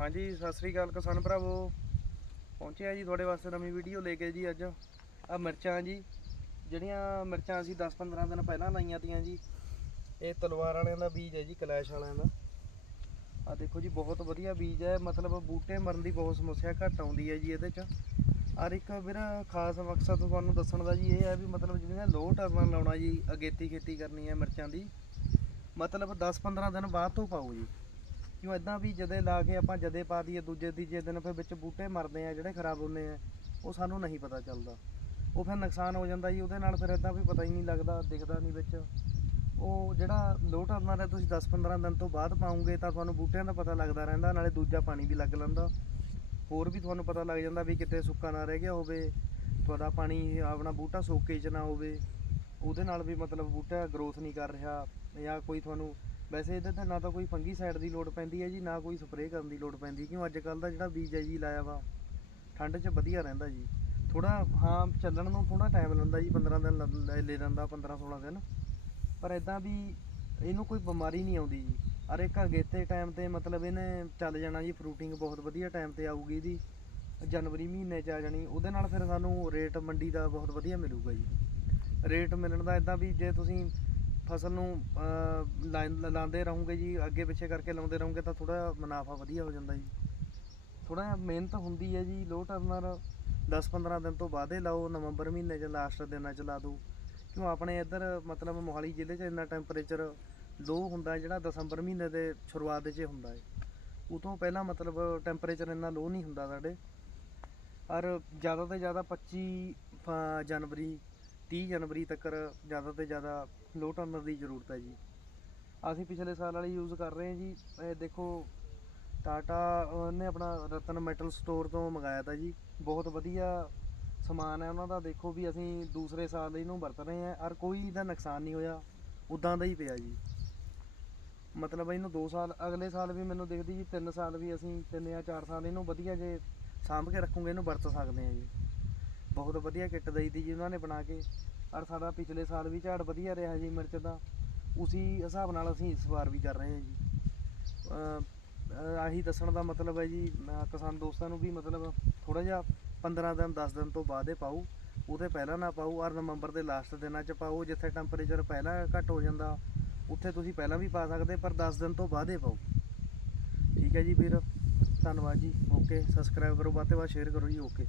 ਹਾਂਜੀ, ਸਤਿ ਸ੍ਰੀ ਅਕਾਲ ਕਿਸਾਨ ਭਰਾਵੋ। ਪਹੁੰਚਿਆ ਜੀ ਤੁਹਾਡੇ ਵਾਸਤੇ ਨਵੀਂ ਵੀਡੀਓ ਲੈ ਕੇ ਜੀ ਅੱਜ। ਆ ਮਿਰਚਾਂ ਜੀ, ਜਿਹੜੀਆਂ ਮਿਰਚਾਂ ਅਸੀਂ 10-15 ਦਿਨ ਪਹਿਲਾਂ ਲਾਈਆਂ ਤੀਆਂ ਜੀ, ਇਹ ਤਲਵਾਰ ਵਾਲਿਆਂ ਦਾ ਬੀਜ ਹੈ ਜੀ, ਕਲੈਸ਼ ਵਾਲਿਆਂ ਦਾ। ਆ ਦੇਖੋ ਜੀ, ਬਹੁਤ ਵਧੀਆ ਬੀਜ ਹੈ। ਮਤਲਬ ਬੂਟੇ ਮਰਨ ਦੀ ਬਹੁਤ ਸਮੱਸਿਆ ਘੱਟ ਆਉਂਦੀ ਹੈ ਜੀ ਇਹਦੇ ਚ। ਔਰ ਇੱਕ ਮੇਰਾ ਖਾਸ ਮਕਸਦ ਤੁਹਾਨੂੰ ਦੱਸਣ ਦਾ ਜੀ ਇਹ ਹੈ ਵੀ ਮਤਲਬ ਜਿਹੜੀਆਂ ਲੋਹ ਟਰਨਾਂ ਲਾਉਣਾ ਜੀ, ਅਗੇਤੀ ਖੇਤੀ ਕਰਨੀ ਹੈ ਮਿਰਚਾਂ ਦੀ, ਮਤਲਬ 10-15 ਦਿਨ ਬਾਅਦ ਤੋਂ ਪਾਓ ਜੀ। ਕਿਉਂ ਇਦਾਂ ਵੀ ਜਦੇ ਲਾ ਕੇ ਆਪਾਂ ਜਦੇ ਪਾ ਦਈਏ ਦੂਜੇ ਤੀਜੇ ਦਿਨ ਫਿਰ ਵਿੱਚ ਬੂਟੇ ਮਰਦੇ ਆ, ਜਿਹੜੇ ਖਰਾਬ ਹੁੰਦੇ ਆ, ਉਹ ਸਾਨੂੰ ਨਹੀਂ ਪਤਾ ਚੱਲਦਾ। ਉਹ ਫਿਰ ਨੁਕਸਾਨ ਹੋ ਜਾਂਦਾ ਜੀ, ਉਹਦੇ ਨਾਲ ਫਿਰ ਇਦਾਂ ਵੀ ਪਤਾ ਹੀ ਨਹੀਂ ਲੱਗਦਾ, ਦਿਖਦਾ ਨਹੀਂ ਵਿੱਚ। ਉਹ ਜਿਹੜਾ ਲੋਹ ਟਰਨਰ ਹੈ, ਤੁਸੀਂ 10-15 ਦਿਨ ਤੋਂ ਬਾਅਦ ਪਾਉਂਗੇ ਤਾਂ ਤੁਹਾਨੂੰ ਬੂਟਿਆਂ ਦਾ ਪਤਾ ਲੱਗਦਾ ਰਹਿੰਦਾ, ਨਾਲੇ ਦੂਜਾ ਪਾਣੀ ਵੀ ਲੱਗ ਲੈਂਦਾ। ਹੋਰ ਵੀ ਤੁਹਾਨੂੰ ਪਤਾ ਲੱਗ ਜਾਂਦਾ ਵੀ ਕਿਤੇ ਸੁੱਕਾ ਨਾ ਰਹਿ ਗਿਆ ਹੋਵੇ, ਤੁਹਾਡਾ ਪਾਣੀ, ਆਪਣਾ ਬੂਟਾ ਸੋਕੇ 'ਚ ਨਾ ਹੋਵੇ। ਉਹਦੇ ਨਾਲ ਵੀ ਮਤਲਬ ਬੂਟਾ ਗਰੋਥ ਨਹੀਂ ਕਰ ਰਿਹਾ, ਜਾਂ ਕੋਈ ਤੁਹਾਨੂੰ ਵੈਸੇ ਇਹਦੇ ਤੇ ਨਾ ਤਾਂ ਕੋਈ ਫੰਗੀ ਸਾਈਡ ਦੀ ਲੋੜ ਪੈਂਦੀ ਹੈ ਜੀ, ਨਾ ਕੋਈ ਸਪਰੇਅ ਕਰਨ ਦੀ ਲੋੜ ਪੈਂਦੀ, ਕਿਉਂ ਅੱਜ ਕੱਲ ਦਾ ਜਿਹੜਾ ਬੀਜ ਹੈ ਜੀ ਲਾਇਆ ਵਾ, ਠੰਡ 'ਚ ਵਧੀਆ ਰਹਿੰਦਾ ਜੀ। ਥੋੜਾ ਹਾਂ, ਚੱਲਣ ਨੂੰ ਥੋੜਾ ਟਾਈਮ ਲੈਂਦਾ ਜੀ 15 ਦਿਨ ਲੈ ਲੈ ਲੈਂਦਾ 15 16 ਦਿਨ। ਪਰ ਇਦਾਂ ਵੀ ਇਹਨੂੰ ਕੋਈ ਬਿਮਾਰੀ ਨਹੀਂ ਆਉਂਦੀ ਜੀ। ਅਰੇ ਇੱਕ ਅਗੇਤੇ ਟਾਈਮ ਤੇ ਮਤਲਬ ਇਹਨੇ ਚੱਲ ਜਾਣਾ ਜੀ ਫਰੂਟਿੰਗ ਬਹੁਤ ਵਧੀਆ ਟਾਈਮ ਤੇ ਆਊਗੀ ਇਹਦੀ। ਜਨਵਰੀ ਮਹੀਨੇ ਚ ਆ ਜਾਣੀ, ਉਹਦੇ ਨਾਲ ਫਿਰ ਸਾਨੂੰ ਰੇਟ ਮੰਡੀ ਦਾ ਬਹੁਤ ਵਧੀਆ ਮਿਲੂਗਾ ਜੀ। ਰੇਟ ਮਿਲਣ ਦਾ ਇਦਾਂ ਵੀ ਜੇ ਤੁਸੀਂ ਫਸਲ ਨੂੰ ਅਹ, ਲਾ- ਲਾਉਂਦੇ ਰਹੋਗੇ ਜੀ ਅੱਗੇ ਪਿੱਛੇ ਕਰਕੇ ਲਾਉਂਦੇ ਰਹੋਗੇ ਤਾਂ ਥੋੜਾ ਮੁਨਾਫਾ ਵਧੀਆ ਹੋ ਜਾਂਦਾ ਜੀ। ਥੋੜਾ ਜਿਹਾ ਮਿਹਨਤ ਹੁੰਦੀ ਹੈ ਜੀ ਲੋ ਟਰਨਰ 10-15 ਦਿਨ ਤੋਂ ਬਾਅਦ ਹੀ ਲਾਓ ਨਵੰਬਰ ਮਹੀਨੇ ਚ ਲਾਸਟ ਦਿਨਾਂ ਚ ਲਾ ਦਿਓ ਕਿਉਂ ਆਪਣੇ ਇੱਧਰ ਮਤਲਬ ਮੋਹਾਲੀ ਜ਼ਿਲ੍ਹੇ 'ਚ ਇੰਨਾ ਟੈਂਪਰੇਚਰ ਲੋ ਹੁੰਦਾ ਜਿਹੜਾ ਦਸੰਬਰ ਮਹੀਨੇ ਦੇ ਸ਼ੁਰੂਆਤ 'ਚ ਹੁੰਦਾ ਹੈ। ਉਹ ਤੋਂ ਪਹਿਲਾਂ ਮਤਲਬ ਟੈਂਪਰੇਚਰ ਇੰਨਾ ਲੋ ਨਹੀਂ ਹੁੰਦਾ ਸਾਡੇ। ਔਰ ਜ਼ਿਆਦਾ ਤੋਂ ਜ਼ਿਆਦਾ 25 ਫ- ਜਨਵਰੀ 30 ਜਨਵਰੀ ਤੱਕ ਜ਼ਿਆਦਾ ਤੋਂ ਜ਼ਿਆਦਾ ਲੋ ਟਰਨਰ ਦੀ ਜ਼ਰੂਰਤ ਹੈ ਜੀ। ਅਸੀਂ ਪਿਛਲੇ ਸਾਲ ਵਾਲੀ ਯੂਜ਼ ਕਰ ਰਹੇ ਹਾਂ ਜੀ। ਇਹ ਦੇਖੋ ਟਾਟਾ ਉਹਨੇ ਆਪਣਾ ਰਤਨ ਮੈਟਲ ਸਟੋਰ ਤੋਂ ਮੰਗਾਇਆ ਤਾ ਜੀ। ਬਹੁਤ ਵਧੀਆ ਸਮਾਨ ਹੈ ਉਹਨਾਂ ਦਾ। ਦੇਖੋ ਵੀ ਅਸੀਂ ਦੂਸਰੇ ਸਾਲ ਇਹਨੂੰ ਵਰਤ ਰਹੇ ਹਾਂ। ਔਰ ਕੋਈ ਇਹਦਾ ਨੁਕਸਾਨ ਨਹੀਂ ਹੋਇਆ। ਉਦਾਂ ਦਾ ਹੀ ਪਿਆ ਜੀ। ਮਤਲਬ ਇਹਨੂੰ 2 ਸਾਲ, ਅਗਲੇ ਸਾਲ ਵੀ ਮੈਨੂੰ ਦੇਖਦੀ ਜੀ। 3 ਸਾਲ ਵੀ ਅਸੀਂ 3 ਜਾਂ 4 ਸਾਲ ਇਹਨੂੰ ਵਧੀਆ ਜੇ ਸਾਂਭ ਕੇ ਰੱਖੂਗੇ, ਇਹਨੂੰ ਵਰਤ ਸਕਦੇ ਹਾਂ ਜੀ। ਬਹੁਤ ਵਧੀਆ ਕਿੱਟ ਦਈ ਤੀ ਜੀ ਉਹਨਾਂ ਨੇ ਬਣਾ ਕੇ। ਔਰ ਸਾਡਾ ਪਿਛਲੇ ਸਾਲ ਵੀ ਝਾੜ ਵਧੀਆ ਰਿਹਾ ਜੀ ਮਿਰਚ ਦਾ। ਉਸੇ ਹਿਸਾਬ ਨਾਲ ਅਸੀਂ ਇਸ ਵਾਰ ਵੀ ਕਰ ਰਹੇ ਹਾਂ ਜੀ। ਆਹੀ ਦੱਸਣ ਦਾ ਮਤਲਬ ਹੈ ਜੀ ਕਿਸਾਨ ਦੋਸਤਾਂ ਨੂੰ ਵੀ ਮਤਲਬ ਥੋੜਾ ਜਿਹਾ 15 ਦਿਨ 10 ਦਿਨ ਤੋਂ ਬਾਅਦ ਹੀ ਪਾਓ ਉਹਦੇ ਪਹਿਲਾਂ ਨਾ ਪਾਓ ਔਰ ਨਵੰਬਰ ਦੇ ਲਾਸਟ ਦਿਨਾਂ 'ਚ ਪਾਓ ਜਿੱਥੇ ਟੈਂਪਰੇਚਰ ਪਹਿਲਾਂ ਘੱਟ ਹੋ ਜਾਂਦਾ, ਉੱਥੇ ਤੁਸੀਂ ਪਹਿਲਾਂ ਵੀ ਪਾ ਸਕਦੇ, ਪਰ 10 ਦਿਨ ਤੋਂ ਬਾਅਦ ਹੀ ਪਾਓ ਠੀਕ ਹੈ ਜੀ ਫਿਰ ਧੰਨਵਾਦ ਜੀ, ਓਕੇ ਸਬਸਕ੍ਰਾਈਬ ਕਰੋ, ਵੱਧ ਤੋਂ ਵੱਧ ਸ਼ੇਅਰ ਕਰੋ ਜੀ, ਓਕੇ।